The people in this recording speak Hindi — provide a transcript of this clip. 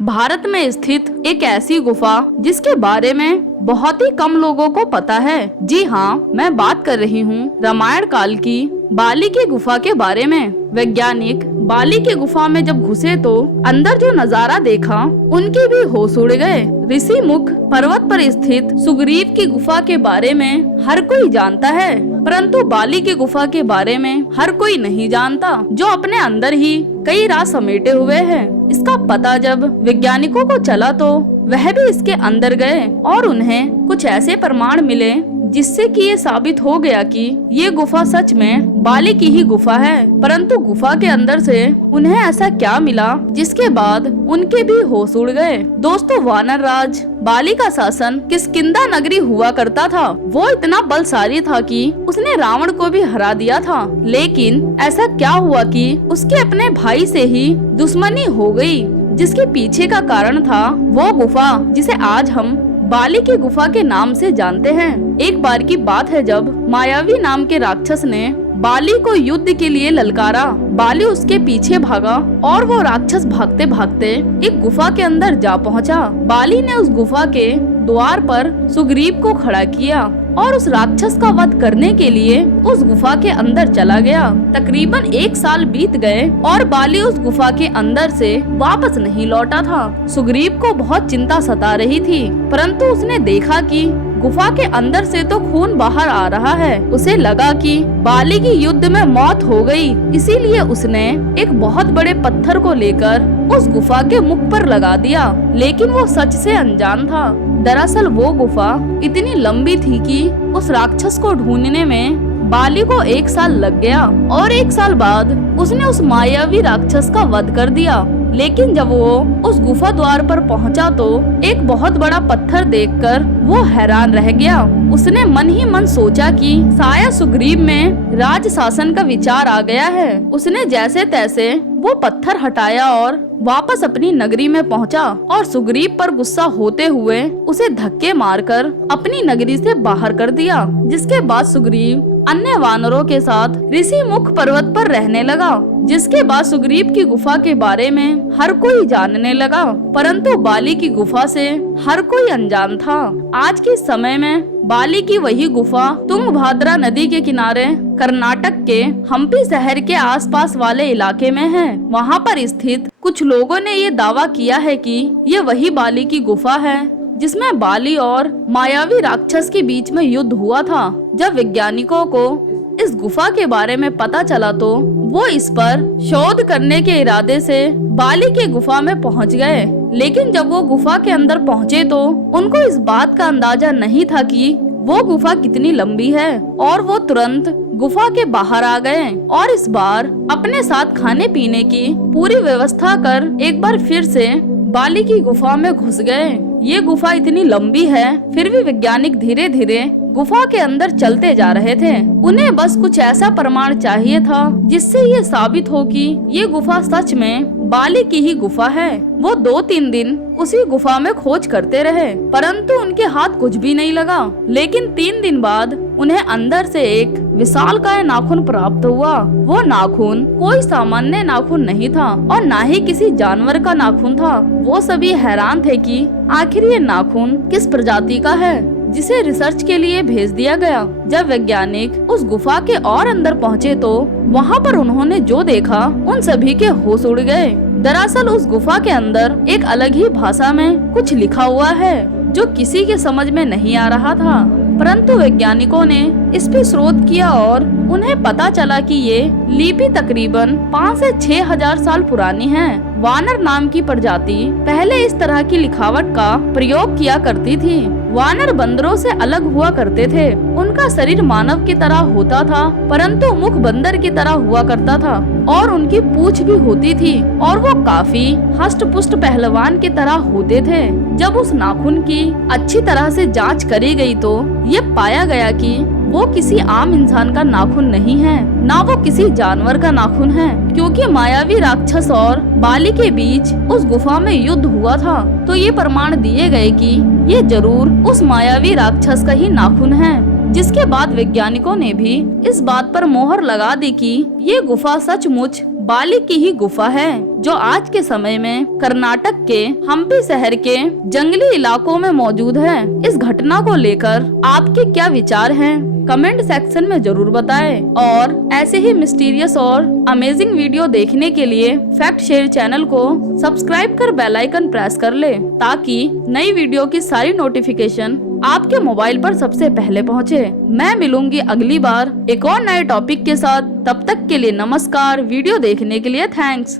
भारत में स्थित एक ऐसी गुफा जिसके बारे में बहुत ही कम लोगों को पता है। जी हाँ, मैं बात कर रही हूँ रामायण काल की बाली की गुफा के बारे में। वैज्ञानिक बाली की गुफा में जब घुसे तो अंदर जो नजारा देखा उनके भी होश उड़ गए। ऋषि मुख पर्वत पर स्थित सुग्रीव की गुफा के बारे में हर कोई जानता है, परंतु बाली की गुफा के बारे में हर कोई नहीं जानता, जो अपने अंदर ही कई राज समेटे हुए है। इसका पता जब वैज्ञानिकों को चला तो वह भी इसके अंदर गए और उन्हें कुछ ऐसे प्रमाण मिले जिससे कि ये साबित हो गया कि ये गुफा सच में बाली की ही गुफा है। परंतु गुफा के अंदर से उन्हें ऐसा क्या मिला जिसके बाद उनके भी होश उड़ गए। दोस्तों, वानर राज बाली का शासन किष्किंधा नगरी हुआ करता था। वो इतना बलशाली था कि उसने रावण को भी हरा दिया था। लेकिन ऐसा क्या हुआ कि उसके अपने भाई से ही दुश्मनी हो गई, जिसके पीछे का कारण था वो गुफा जिसे आज हम बाली की गुफा के नाम से जानते हैं। एक बार की बात है जब मायावी नाम के राक्षस ने बाली को युद्ध के लिए ललकारा। बाली उसके पीछे भागा और वो राक्षस भागते भागते एक गुफा के अंदर जा पहुंचा। बाली ने उस गुफा के द्वार पर सुग्रीव को खड़ा किया और उस राक्षस का वध करने के लिए उस गुफा के अंदर चला गया। तकरीबन 1 साल बीत गए और बाली उस गुफा के अंदर से वापस नहीं लौटा था। सुग्रीव को बहुत चिंता सता रही थी, परंतु उसने देखा कि गुफा के अंदर से तो खून बाहर आ रहा है। उसे लगा कि बाली की युद्ध में मौत हो गई, इसीलिए उसने एक बहुत बड़े पत्थर को लेकर उस गुफा के मुख पर लगा दिया। लेकिन वो सच से अनजान था। दरअसल वो गुफा इतनी लंबी थी कि उस राक्षस को ढूंढने में बाली को 1 साल लग गया और 1 साल बाद उसने उस मायावी राक्षस का वध कर दिया। लेकिन जब वो उस गुफा द्वार पर पहुंचा तो एक बहुत बड़ा पत्थर देखकर वो हैरान रह गया। उसने मन ही मन सोचा कि शायद सुग्रीव में राज शासन का विचार आ गया है। उसने जैसे तैसे वो पत्थर हटाया और वापस अपनी नगरी में पहुंचा और सुग्रीव पर गुस्सा होते हुए उसे धक्के मारकर अपनी नगरी से बाहर कर दिया। जिसके बाद सुग्रीव अन्य वानरों के साथ ऋषि मुख पर्वत पर रहने लगा। जिसके बाद सुग्रीव की गुफा के बारे में हर कोई जानने लगा, परंतु बाली की गुफा से हर कोई अनजान था। आज के समय में बाली की वही गुफा तुंगभद्रा नदी के किनारे कर्नाटक के हम्पी शहर के आसपास वाले इलाके में है। वहाँ पर स्थित कुछ लोगों ने ये दावा किया है कि ये वही बाली की गुफा है जिसमें बाली और मायावी राक्षस के बीच में युद्ध हुआ था। जब वैज्ञानिकों को इस गुफा के बारे में पता चला तो वो इस पर शोध करने के इरादे से बाली के गुफा में पहुंच गए। लेकिन जब वो गुफा के अंदर पहुंचे तो उनको इस बात का अंदाजा नहीं था कि वो गुफा कितनी लंबी है और वो तुरंत गुफा के बाहर आ गए और इस बार अपने साथ खाने पीने की पूरी व्यवस्था कर एक बार फिर से बाली की गुफा में घुस गए। ये गुफा इतनी लंबी है, फिर भी वैज्ञानिक धीरे धीरे गुफा के अंदर चलते जा रहे थे। उन्हें बस कुछ ऐसा प्रमाण चाहिए था जिससे ये साबित हो कि ये गुफा सच में बाली की ही गुफा है। वो 2-3 दिन उसी गुफा में खोज करते रहे, परंतु उनके हाथ कुछ भी नहीं लगा। लेकिन 3 दिन बाद उन्हें अंदर से एक विशालकाय नाखून प्राप्त हुआ। वो नाखून कोई सामान्य नाखून नहीं था और ना ही किसी जानवर का नाखून था। वो सभी हैरान थे कि आखिर ये नाखून किस प्रजाति का है, जिसे रिसर्च के लिए भेज दिया गया। जब वैज्ञानिक उस गुफा के और अंदर पहुँचे तो वहाँ पर उन्होंने जो देखा उन सभी के होश उड़ गए। दरअसल उस गुफा के अंदर एक अलग ही भाषा में कुछ लिखा हुआ है जो किसी के समझ में नहीं आ रहा था, परंतु वैज्ञानिकों ने इस पे शोध किया और उन्हें पता चला कि ये लिपि तकरीबन 5 से 6 हजार साल पुरानी है। वानर नाम की प्रजाति पहले इस तरह की लिखावट का प्रयोग किया करती थी। वानर बंदरों से अलग हुआ करते थे। उनका शरीर मानव की तरह होता था, परंतु मुख बंदर की तरह हुआ करता था और उनकी पूंछ भी होती थी और वो काफी हष्ट पुष्ट पहलवान की तरह होते थे। जब उस नाखून की अच्छी तरह से जांच करी गई तो ये पाया गया कि वो किसी आम इंसान का नाखून नहीं है, ना वो किसी जानवर का नाखून है, क्योंकि मायावी राक्षस और बाली के बीच उस गुफा में युद्ध हुआ था। तो ये प्रमाण दिए गए कि ये जरूर उस मायावी राक्षस का ही नाखून है। जिसके बाद वैज्ञानिकों ने भी इस बात पर मोहर लगा दी कि ये गुफा सचमुच बाली की ही गुफा है। जो आज के समय में कर्नाटक के हम्पी शहर के जंगली इलाकों में मौजूद है। इस घटना को लेकर आपके क्या विचार हैं? कमेंट सेक्शन में जरूर बताएं और ऐसे ही मिस्टीरियस और अमेजिंग वीडियो देखने के लिए फैक्ट शेयर चैनल को सब्सक्राइब कर बेल आइकन प्रेस कर ले, ताकि नई वीडियो की सारी नोटिफिकेशन आपके मोबाइल पर सबसे पहले पहुंचे। मैं मिलूंगी अगली बार एक और नए टॉपिक के साथ। तब तक के लिए नमस्कार। वीडियो देखने के लिए थैंक्स।